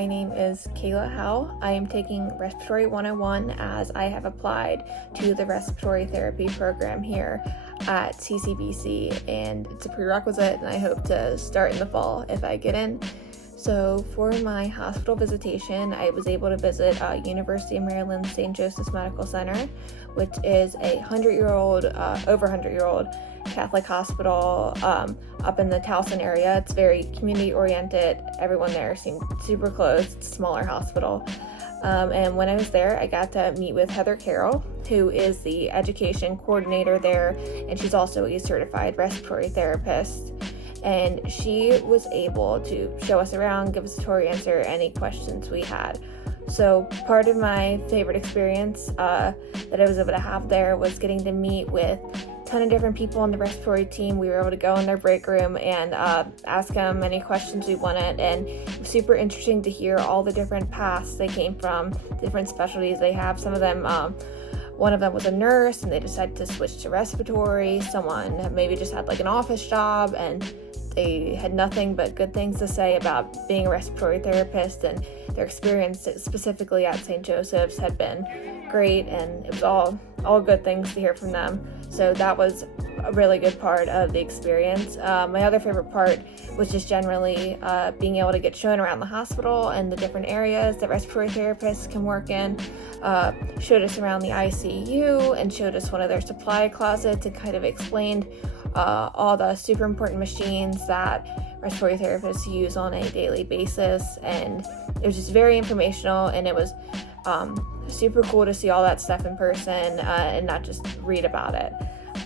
my name is Kayla Howell. I am taking Respiratory 101 as I have applied to the respiratory therapy program here at CCBC, and it's a prerequisite, and I hope to start in the fall if I get in. So for my hospital visitation, I was able to visit University of Maryland St. Joseph's Medical Center, which is a over 100-year-old Catholic hospital up in the Towson area. It's very community-oriented. Everyone there seemed super close. It's a smaller hospital. And when I was there, I got to meet with Heather Carroll, who is the education coordinator there, and she's also a certified respiratory therapist. And she was able to show us around, give us a tour, answer any questions we had. So part of my favorite experience that I was able to have there was getting to meet with a ton of different people on the respiratory team. We were able to go in their break room and ask them any questions we wanted, and it was super interesting to hear all the different paths they came from, different specialties they have. Some of them, one of them was a nurse and they decided to switch to respiratory. Someone maybe just had like an office job and they had nothing but good things to say about being a respiratory therapist, and their experience specifically at St. Joseph's had been great, and it was all good things to hear from them. So that was a really good part of the experience. My other favorite part was just generally being able to get shown around the hospital and the different areas that respiratory therapists can work in. Showed us around the ICU and showed us one of their supply closets and kind of explained all the super important machines that respiratory therapists use on a daily basis. And it was just very informational, and it was super cool to see all that stuff in person and not just read about it.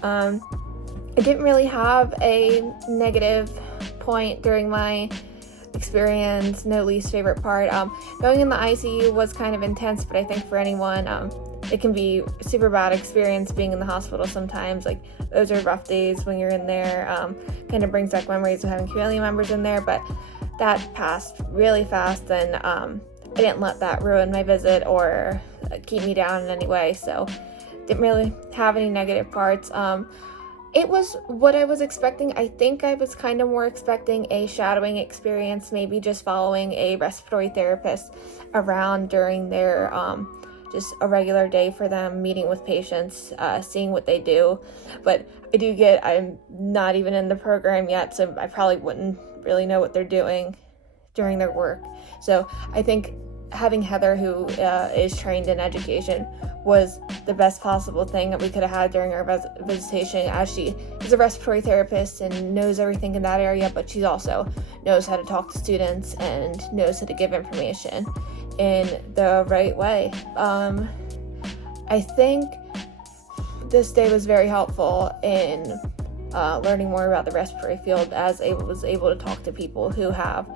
I didn't really have a negative point during my experience, no least favorite part. Going in the ICU was kind of intense, but I think for anyone, it can be a super bad experience being in the hospital sometimes. Like, those are rough days when you're in there. Kind of brings back memories of having family members in there, but that passed really fast, and I didn't let that ruin my visit or keep me down in any way, so didn't really have any negative parts. It was what I was expecting. I think I was kind of more expecting a shadowing experience, maybe just following a respiratory therapist around during their just a regular day for them, meeting with patients, seeing what they do. But I'm not even in the program yet, so I probably wouldn't really know what they're doing during their work. So I think having Heather, who is trained in education, was the best possible thing that we could have had during our visitation, as she is a respiratory therapist and knows everything in that area, but she also knows how to talk to students and knows how to give information in the right way. I think this day was very helpful in learning more about the respiratory field, as I was able to talk to people who have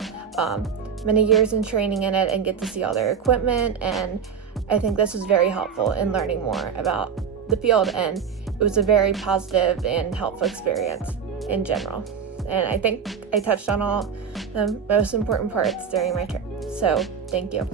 many years in training in it and get to see all their equipment, and I think this was very helpful in learning more about the field, and it was a very positive and helpful experience in general. And I think I touched on all the most important parts during my trip. So thank you.